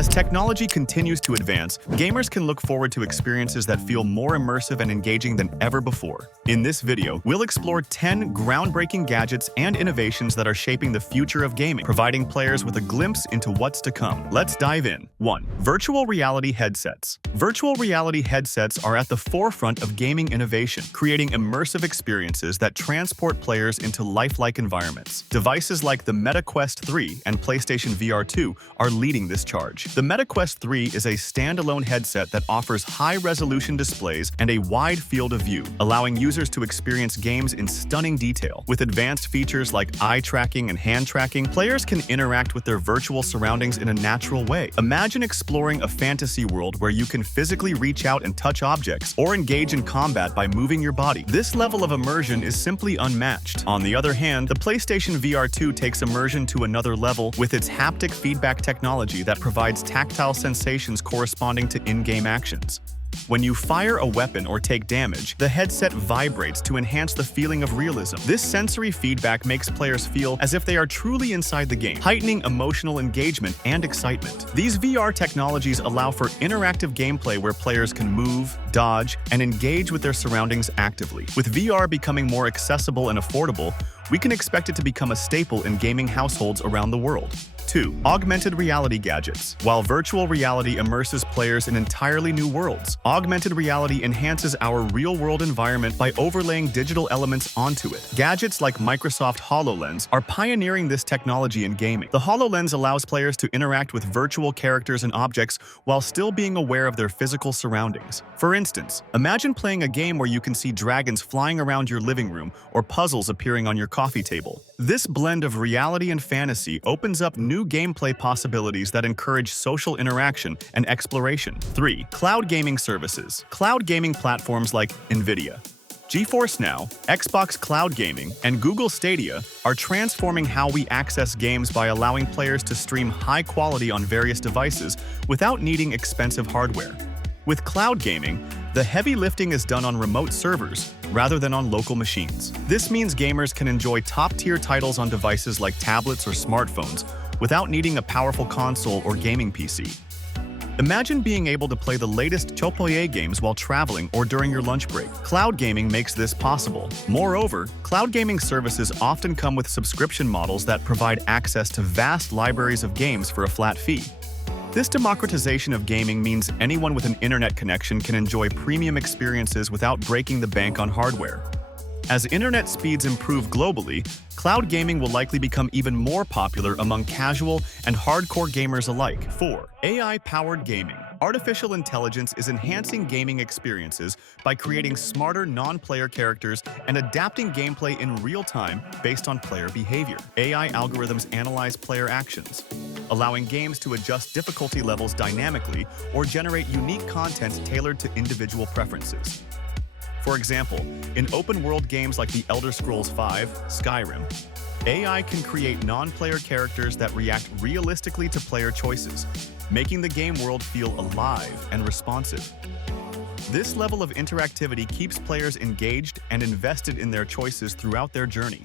As technology continues to advance, gamers can look forward to experiences that feel more immersive and engaging than ever before. In this video, we'll explore 10 groundbreaking gadgets and innovations that are shaping the future of gaming, providing players with a glimpse into what's to come. Let's dive in. 1. Virtual reality headsets. Virtual reality headsets are at the forefront of gaming innovation, creating immersive experiences that transport players into lifelike environments. Devices like the Meta Quest 3 and PlayStation VR 2 are leading this charge. The Meta Quest 3 is a standalone headset that offers high-resolution displays and a wide field of view, allowing users to experience games in stunning detail. With advanced features like eye tracking and hand tracking, players can interact with their virtual surroundings in a natural way. Imagine exploring a fantasy world where you can physically reach out and touch objects, or engage in combat by moving your body. This level of immersion is simply unmatched. On the other hand, the PlayStation VR 2 takes immersion to another level with its haptic feedback technology that provides tactile sensations corresponding to in-game actions. When you fire a weapon or take damage, the headset vibrates to enhance the feeling of realism. This sensory feedback makes players feel as if they are truly inside the game, heightening emotional engagement and excitement. These VR technologies allow for interactive gameplay where players can move, dodge, and engage with their surroundings actively. With VR becoming more accessible and affordable, we can expect it to become a staple in gaming households around the world. 2. Augmented reality gadgets. While virtual reality immerses players in entirely new worlds, augmented reality enhances our real-world environment by overlaying digital elements onto it. Gadgets like Microsoft HoloLens are pioneering this technology in gaming. The HoloLens allows players to interact with virtual characters and objects while still being aware of their physical surroundings. For instance, imagine playing a game where you can see dragons flying around your living room or puzzles appearing on your coffee table. This blend of reality and fantasy opens up new gameplay possibilities that encourage social interaction and exploration. 3. Cloud gaming services. Cloud gaming platforms like NVIDIA, GeForce Now, Xbox Cloud Gaming, and Google Stadia are transforming how we access games by allowing players to stream high quality on various devices without needing expensive hardware. With cloud gaming, the heavy lifting is done on remote servers rather than on local machines. This means gamers can enjoy top-tier titles on devices like tablets or smartphones without needing a powerful console or gaming PC. Imagine being able to play the latest AAA games while traveling or during your lunch break. Cloud gaming makes this possible. Moreover, cloud gaming services often come with subscription models that provide access to vast libraries of games for a flat fee. This democratization of gaming means anyone with an internet connection can enjoy premium experiences without breaking the bank on hardware. As internet speeds improve globally, cloud gaming will likely become even more popular among casual and hardcore gamers alike. 4. AI-powered gaming. Artificial intelligence is enhancing gaming experiences by creating smarter non-player characters and adapting gameplay in real time based on player behavior. AI algorithms analyze player actions, allowing games to adjust difficulty levels dynamically or generate unique content tailored to individual preferences. For example, in open-world games like The Elder Scrolls V, Skyrim, AI can create non-player characters that react realistically to player choices, making the game world feel alive and responsive. This level of interactivity keeps players engaged and invested in their choices throughout their journey.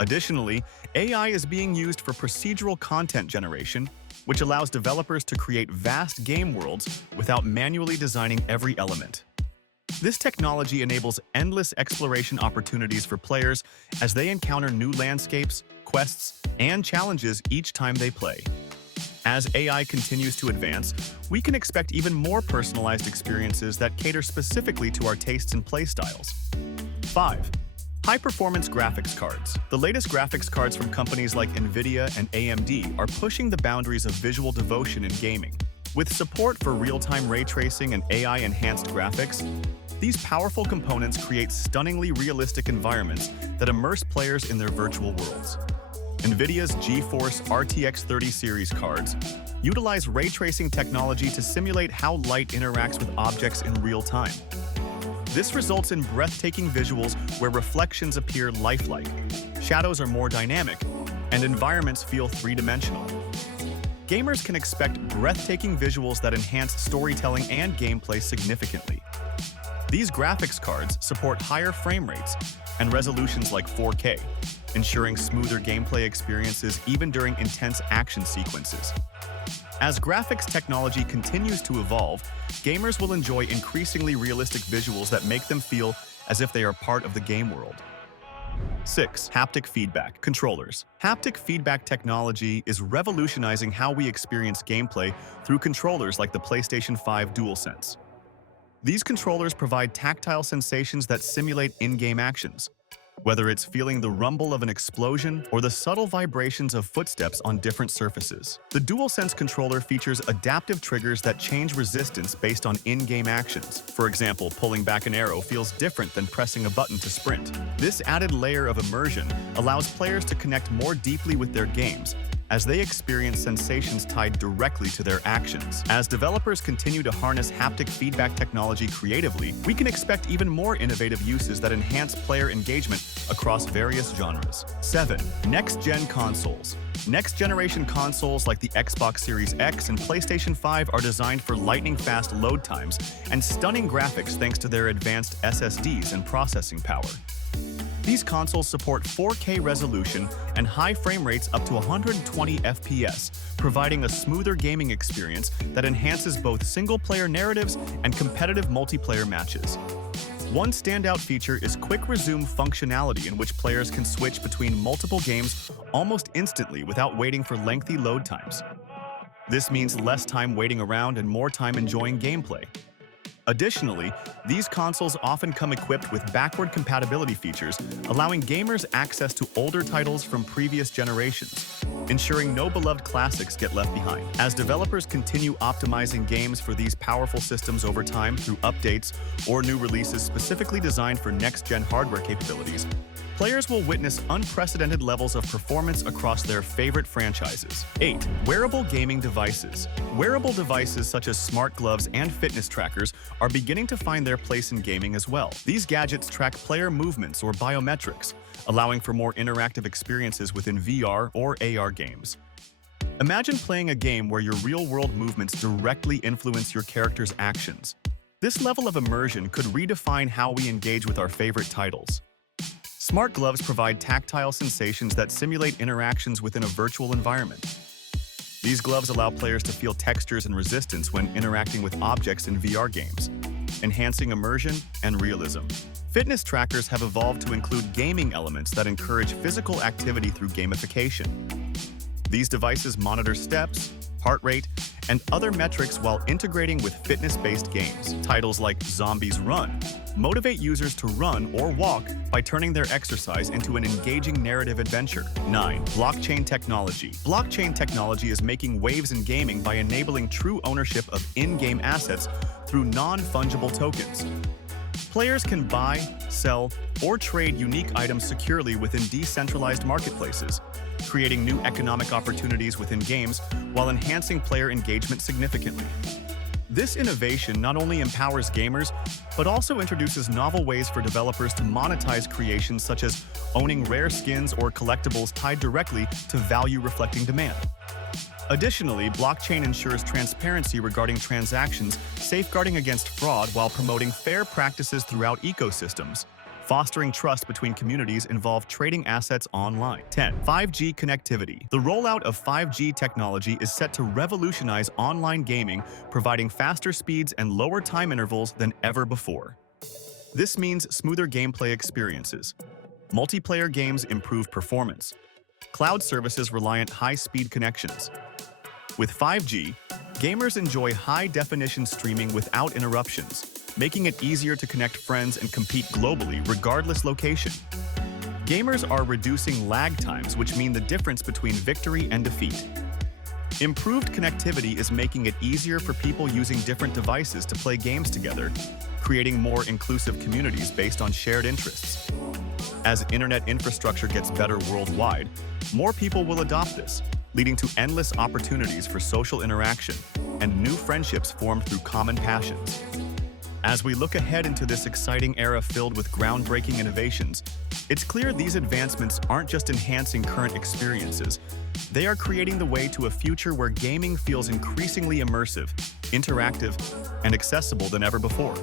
Additionally, AI is being used for procedural content generation, which allows developers to create vast game worlds without manually designing every element. This technology enables endless exploration opportunities for players as they encounter new landscapes, quests, and challenges each time they play. As AI continues to advance, we can expect even more personalized experiences that cater specifically to our tastes and playstyles. 5. High-performance graphics cards. The latest graphics cards from companies like NVIDIA and AMD are pushing the boundaries of visual devotion in gaming. With support for real-time ray tracing and AI-enhanced graphics, these powerful components create stunningly realistic environments that immerse players in their virtual worlds. NVIDIA's GeForce RTX 30 series cards utilize ray tracing technology to simulate how light interacts with objects in real time. This results in breathtaking visuals where reflections appear lifelike, shadows are more dynamic, and environments feel three-dimensional. Gamers can expect breathtaking visuals that enhance storytelling and gameplay significantly. These graphics cards support higher frame rates and resolutions like 4K, ensuring smoother gameplay experiences even during intense action sequences. As graphics technology continues to evolve, gamers will enjoy increasingly realistic visuals that make them feel as if they are part of the game world. 6. Haptic feedback. Controllers. Haptic feedback technology is revolutionizing how we experience gameplay through controllers like the PlayStation 5 DualSense. These controllers provide tactile sensations that simulate in-game actions, whether it's feeling the rumble of an explosion or the subtle vibrations of footsteps on different surfaces. The DualSense controller features adaptive triggers that change resistance based on in-game actions. For example, pulling back an arrow feels different than pressing a button to sprint. This added layer of immersion allows players to connect more deeply with their games, as they experience sensations tied directly to their actions. As developers continue to harness haptic feedback technology creatively, we can expect even more innovative uses that enhance player engagement across various genres. 7. Next-gen consoles. Next-generation consoles like the Xbox Series X and PlayStation 5 are designed for lightning-fast load times and stunning graphics thanks to their advanced SSDs and processing power. These consoles support 4K resolution and high frame rates up to 120 FPS, providing a smoother gaming experience that enhances both single-player narratives and competitive multiplayer matches. One standout feature is quick resume functionality, in which players can switch between multiple games almost instantly without waiting for lengthy load times. This means less time waiting around and more time enjoying gameplay. Additionally, these consoles often come equipped with backward compatibility features, allowing gamers access to older titles from previous generations, ensuring no beloved classics get left behind. As developers continue optimizing games for these powerful systems over time through updates or new releases specifically designed for next-gen hardware capabilities, players will witness unprecedented levels of performance across their favorite franchises. 8. Wearable gaming devices. Wearable devices such as smart gloves and fitness trackers are beginning to find their place in gaming as well. These gadgets track player movements or biometrics, allowing for more interactive experiences within VR or AR games. Imagine playing a game where your real-world movements directly influence your character's actions. This level of immersion could redefine how we engage with our favorite titles. Smart gloves provide tactile sensations that simulate interactions within a virtual environment. These gloves allow players to feel textures and resistance when interacting with objects in VR games, enhancing immersion and realism. Fitness trackers have evolved to include gaming elements that encourage physical activity through gamification. These devices monitor steps, heart rate, and other metrics while integrating with fitness-based games. Titles like Zombies Run motivate users to run or walk by turning their exercise into an engaging narrative adventure. 9. Blockchain technology. Blockchain technology is making waves in gaming by enabling true ownership of in-game assets through non-fungible tokens. Players can buy, sell, or trade unique items securely within decentralized marketplaces, creating new economic opportunities within games while enhancing player engagement significantly. This innovation not only empowers gamers, but also introduces novel ways for developers to monetize creations such as owning rare skins or collectibles tied directly to value-reflecting demand. Additionally, blockchain ensures transparency regarding transactions, safeguarding against fraud while promoting fair practices throughout ecosystems, fostering trust between communities involved trading assets online. 10. 5G connectivity. The rollout of 5G technology is set to revolutionize online gaming, providing faster speeds and lower time intervals than ever before. This means smoother gameplay experiences. Multiplayer games improve performance. Cloud services rely on high-speed connections. With 5G, gamers enjoy high-definition streaming without interruptions, making it easier to connect friends and compete globally regardless location. Gamers are reducing lag times, which mean the difference between victory and defeat. Improved connectivity is making it easier for people using different devices to play games together, creating more inclusive communities based on shared interests. As internet infrastructure gets better worldwide, more people will adopt this, leading to endless opportunities for social interaction and new friendships formed through common passions. As we look ahead into this exciting era filled with groundbreaking innovations, it's clear these advancements aren't just enhancing current experiences, they are creating the way to a future where gaming feels increasingly immersive, interactive, and accessible than ever before.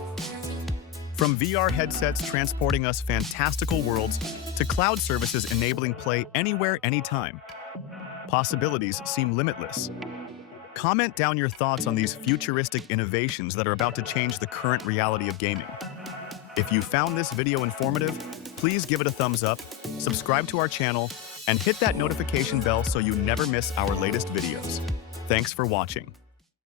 From VR headsets transporting us fantastical worlds to cloud services enabling play anywhere, anytime, possibilities seem limitless. Comment down your thoughts on these futuristic innovations that are about to change the current reality of gaming. If you found this video informative, please give it a thumbs up, subscribe to our channel, and hit that notification bell so you never miss our latest videos. Thanks for watching.